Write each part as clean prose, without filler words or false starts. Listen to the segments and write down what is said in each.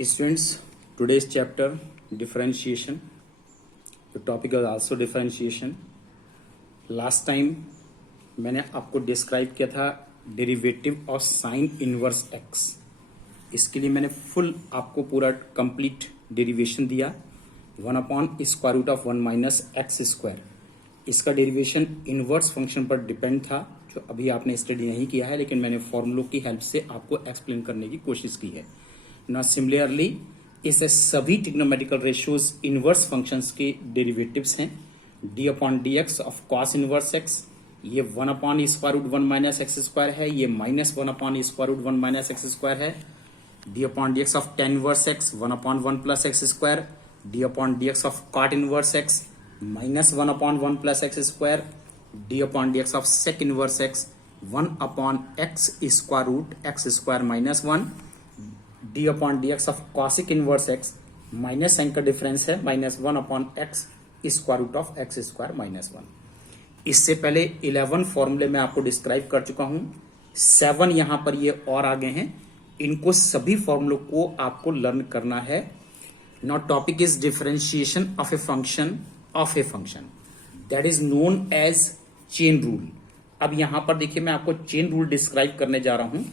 Students, today's chapter differentiation. The topic is also differentiation. Last time मैंने आपको describe किया था derivative of sine inverse x. इसके लिए मैंने फुल आपको पूरा कंप्लीट डेरिवेशन दिया. 1/√1 माइनस एक्स स्क्वायर. इसका डेरिवेशन इनवर्स फंक्शन पर डिपेंड था, जो अभी आपने स्टडी नहीं किया है, लेकिन मैंने फॉर्मूलों की हेल्प से आपको एक्सप्लेन करने की कोशिश की है. ना सिमिलरली इसे सभी ट्रिग्नोमेट्रिकल रेशियोज इनवर्स फंक्शंस के डेरिवेटिव्स हैं. d/dx of cos inverse x, ये 1/√1 माइनस एक्स स्क्वायर है, ये -1/√1 माइनस एक्स स्क्वायर है. d/dx of tan inverse x 1/1 plus x square. d/dx of cot inverse x -1/1 plus x square. d/dx of sec inverse x 1/x square root x square minus 1. d/dx of cosic inverse x minus sine का difference है -1/x square root of x square minus 1. इससे पहले 11 फॉर्मूले में आपको describe कर चुका हूं. 7 यहां पर ये और आगे हैं. इनको सभी फॉर्मूलों को आपको लर्न करना है. Now topic is differentiation of a function that is known as chain rule. अब यहां पर देखिए, मैं आपको चेन रूल डिस्क्राइब करने जा रहा हूं.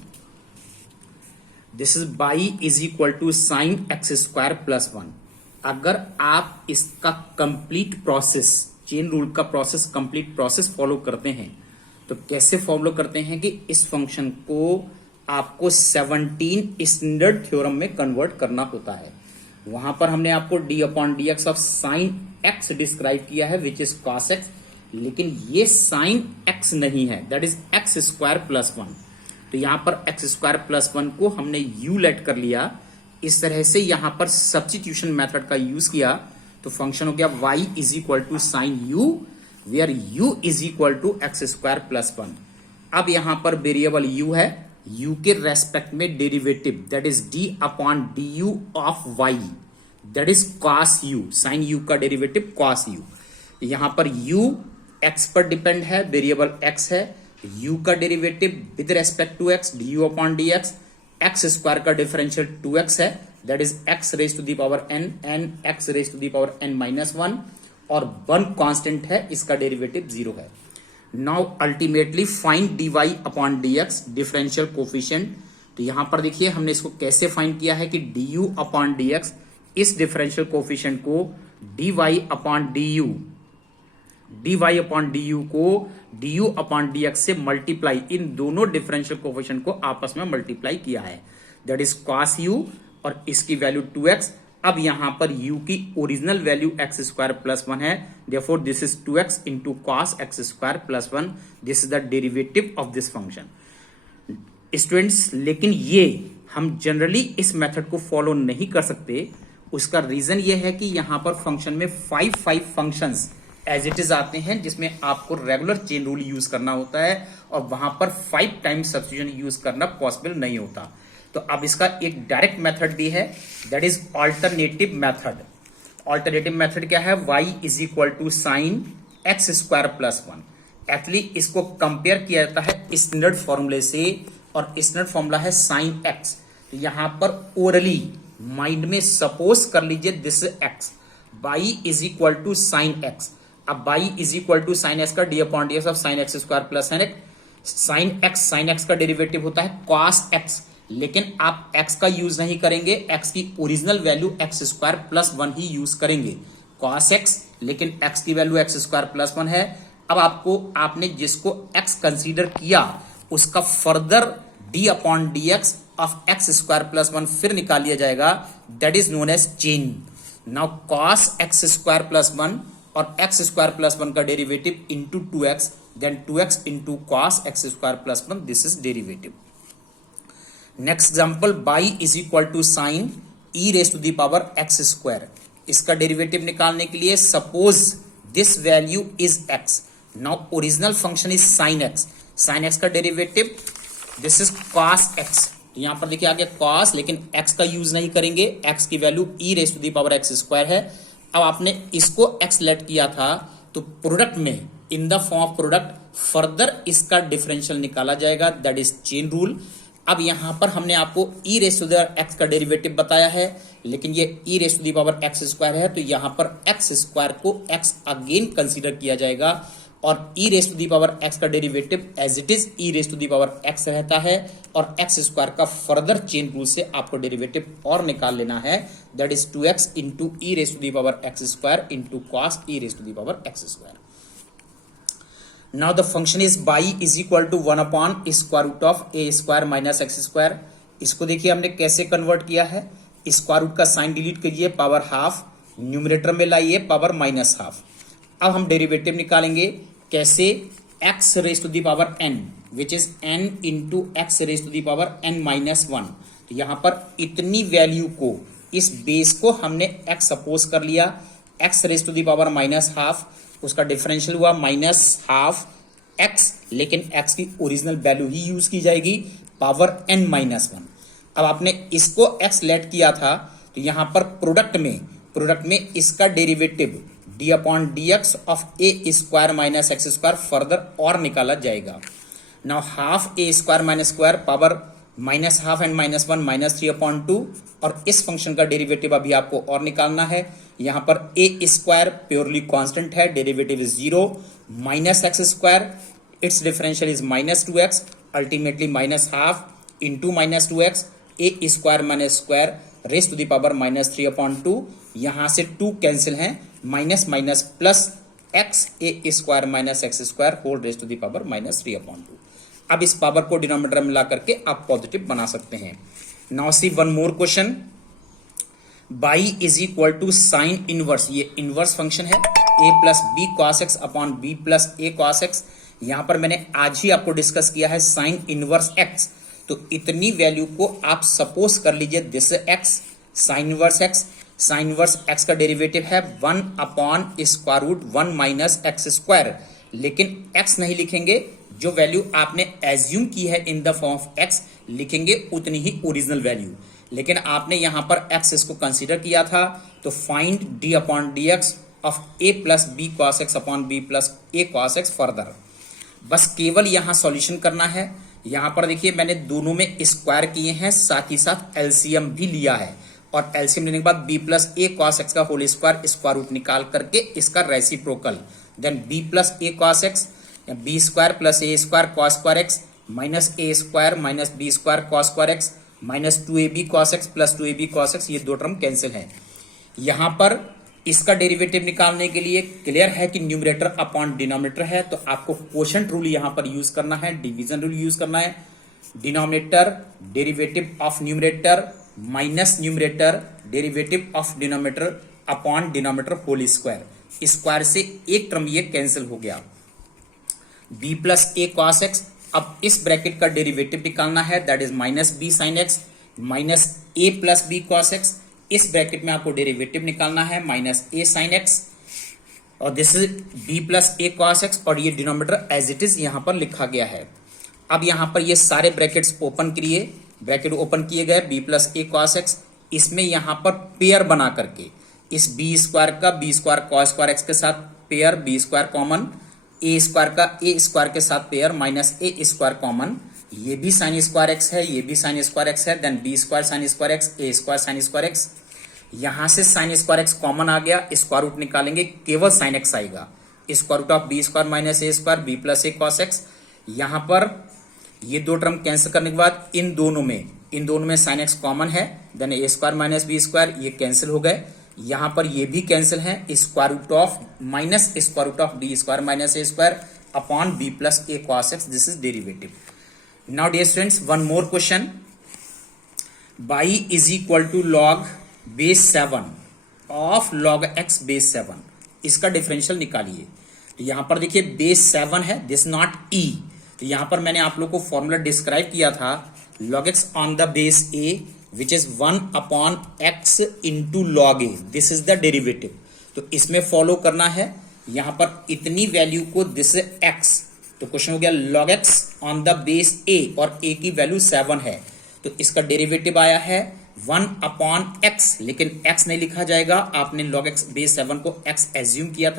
This is y is equal to sine x square plus 1. अगर आप इसका कंप्लीट प्रोसेस, चेन रूल का प्रोसेस, कंप्लीट प्रोसेस फॉलो करते हैं, तो कैसे फॉलो करते हैं कि इस फंक्शन को आपको 17 स्टैंडर्ड थ्योरम में कन्वर्ट करना होता है. वहां पर हमने आपको d/dx of sine x describe किया है, विच इज cos x, लेकिन ये साइन x नहीं है, that is x square plus 1. तो यहां पर एक्स स्क्वायर प्लस 1 को हमने u लेट कर लिया. इस तरह से यहां पर सब्स्टिट्यूशन मेथड का यूज किया, तो फंक्शन हो गया y is equal to sine u, where u is equal to x square plus 1. अब यहां पर वेरिएबल u है, u के रेस्पेक्ट में derivative that is d/du of y, that is cos u. Sine u का derivative cos u. यहां पर u x पर डिपेंड है, वेरिएबल x है. u का derivative with respect to x du/dx. X square का डिफरेंशियल 2x है, that is x raise to the power n, n x raise to the power n minus 1, और 1 constant है, इसका derivative 0 है. Now ultimately find dy/dx differential coefficient. तो यहां पर देखिए हमने इसको कैसे फाइंड किया है कि du/dx, इस डिफरेंशियल कोफिशिएंट को dy/du को du/dx से मल्टीप्लाई, इन दोनों डिफरेंशियल कोफिशिएंट को आपस में मल्टीप्लाई किया है, दैट इज cos u, और इसकी वैल्यू 2x. अब यहां पर u की original value x square plus 1 है, therefore this is 2x into cos x square plus 1. This is the derivative of this function. Students, लेकिन ये हम जनरली इस मेथड को फॉलो नहीं कर सकते. उसका रीजन ये है कि यहां पर फंक्शन में 5 फंक्शंस एज इट इज आते हैं, जिसमें आपको रेगुलर चेन रूल यूज करना होता है, और वहां पर 5 टाइम्स सब्स्टिट्यूशन यूज करना पॉसिबल नहीं होता. तो अब इसका एक डायरेक्ट मेथड दी है, that is alternative method. Alternative method क्या है? y is equal to sine x square plus 1. Actually इसको कंपेयर किया जाता है स्टैंडर्ड फॉर्मूले से, और स्टैंडर्ड फॉर्मूला है साइन एक्स. तो यहां पर ओरली माइंड में सपोज कर लीजिए this x, y is equal to sine x. अब y is equal to sine x का d/dx of sine x square plus sine x का डेरिवेटिव होता है cos x, लेकिन आप x का यूज नहीं करेंगे, x की original value x square plus 1 ही यूज करेंगे, cos x, लेकिन x की वैल्यू एक्स स्क्वायर प्लस 1 है. अब आपने जिसको x कंसीडर किया, उसका further d/dx of x square plus 1 फिर निकाल लिया जाएगा, that is known as chain. Now cos x square plus 1 और एक्स स्क्वायर प्लस 1 का derivative into 2x, then 2x into cos x square plus 1, this is derivative. Next example, y is equal to sine e raise to the power x square. इसका derivative निकालने के लिए suppose this value is x. Now original function is sine x. Sine x का derivative this is cos x. यहां पर देखिए आगे cos, लेकिन x का यूज नहीं करेंगे, x की value e raise to the power x square है. अब आपने इसको x लेट किया था, तो प्रोडक्ट में इन the form of product further इसका डिफरेंशियल निकाला जाएगा, दैट इज चेन रूल. अब यहां पर हमने आपको e raise to the x का डेरिवेटिव बताया है, लेकिन ये e raise to the power x square है, तो यहां पर एक्स स्क्वायर को एक्स अगेन कंसीडर किया जाएगा और e raise to the power x का derivative as it is e raise to the power x रहता है और एक्स स्क्वायर का फर्दर चेन रूल से आपको डेरिवेटिव और निकाल लेना है, that is 2x into e raise to the power x square into cos e raise to the power x square. Now the function is y is equal to 1 upon square root of a square minus x square. इसको देखिए हमने कैसे convert किया है, square root का sign delete करिए, power half numerator में लाइए, पावर माइनस हाफ. अब हम डेरिवेटिव निकालेंगे कैसे, x raise to the power n which is n into x raise to the power n minus 1. तो यहां पर इतनी वैल्यू को, इस बेस को हमने x सपोज कर लिया, x raise to the power minus half, उसका डिफरेंशियल हुआ माइनस हाफ x, लेकिन x की ओरिजिनल वैल्यू ही यूज की जाएगी, पावर n माइनस 1. अब आपने इसको x लेट किया था, तो यहां पर प्रोडक्ट में इसका derivative D upon d x of a square minus x square further और निकाला जाएगा. Now half A square minus square power minus half and minus 1 minus 3 upon 2, और इस फंक्शन का डेरिवेटिव अभी आपको और निकालना है. यहां पर ए स्क्वायर प्योरली कांस्टेंट है, derivative is 0, minus x square it's differential is minus 2x, ultimately minus half into minus 2x, a square minus square raise to the power minus 3 upon 2. यहां से 2 कैंसिल हैं, minus minus plus x a square minus x square whole raise to the power minus 3 upon 2. अब इस power को denominator में ला करके आप positive बना सकते हैं. Now see one more question, y is equal to sine inverse, ये इनवर्स फंक्शन है, a plus b cos x upon b plus a cos x. यहां पर मैंने आज ही आपको डिस्कस किया है साइन इनवर्स एक्स, तो इतनी वैल्यू को आप सपोज कर लीजिए this x sine inverse x. Sine inverse x का डेरिवेटिव है 1 upon square root 1 minus x square, लेकिन एक्स नहीं लिखेंगे, जो वैल्यू आपने एज्यूम की है in the form of x लिखेंगे उतनी ही ओरिजिनल वैल्यू, लेकिन आपने यहां पर एक्स इसको कंसीडर किया था, तो find d upon d x of a plus b cos x upon b plus a cos x further. बस केवल यहां सॉल्यूशन करना है. यहां पर देखिए मैंने दोनों में स्क्वायर किए हैं, साथ ही साथ एलसीएम भी लिया है, और एलसीएम लेने के बाद b plus a cos x का होल स्क्वायर स्क्वायर रूट निकाल करके इसका reciprocal, then b plus a cos x, b square plus a square cos square x minus a square minus b square cos square x minus 2ab cos x plus 2ab cos x. ये दो term cancel है. यहां पर इसका derivative निकालने के लिए clear है कि न्यूमरेटर अपॉन डिनोमिनेटर है, तो आपको क्वोशंट रूल यहां पर यूज करना है, डिवीजन रूल यूज करना है. Denominator derivative of numerator minus numerator derivative of denominator upon denominator whole square. Square से एक टर्म ये कैंसिल हो गया, b plus a cos x. अब इस ब्रैकेट का डेरिवेटिव निकालना है, that is minus b sine x minus a plus b cos x. इस ब्रैकेट में आपको डेरिवेटिव निकालना है माइनस ए साइन एक्स, और this is b plus a cos x, और ये डिनोमिनेटर एज इट इज यहां पर लिखा गया है. अब यहां पर ये सारे ब्रैकेट्स ओपन करिए, ब्रैकेट ओपन किए गए, b plus a cos x, इसमें यहां पर पेयर बना करके इस बी स्क्वायर का b square cos square x के साथ pair, b square common, a square का ए स्क्वायर के साथ pair minus a square common, ये भी साइन स्क्वायर एक्स है, ये भी साइन स्क्वायर एक्स है, then b square sine square x, a square sine square x. यहां से साइन स्क्वायर एक्स कॉमन आ गया, स्क्वायर रूट निकालेंगे, केवल साइन एक्स आएगा, square root of b square minus a square b plus a cos x. यहां पर ये दो टर्म कैंसिल करने के बाद इन दोनों में साइन एक्स कॉमन है, then a square minus b square ये कैंसिल हो गए. यहां पर ये भी कैंसिल है, square root of minus square root of b square minus a square upon b plus a cos x, this is derivative. Now dear students, one more question, y is equal to log base 7 of log x base 7, इसका differential निकालिए. तो यहां पर देखिए base 7 है, this not ई. तो यहां पर मैंने आप लोग को फॉर्मूला डिस्क्राइब किया था, log x on the base a which is 1 upon x into log A, this is the derivative. तो इसमें फॉलो करना है, यहां पर इतनी वैल्यू को दिस x, तो क्वेश्चन हो गया log x on the base a, और a की वैल्यू 7 है, तो इसका डेरिवेटिव आया है 1 अपॉन x, लेकिन x नहीं लिखा जाएगा, आपने log x बेस 7 को x एज्यूम किया था,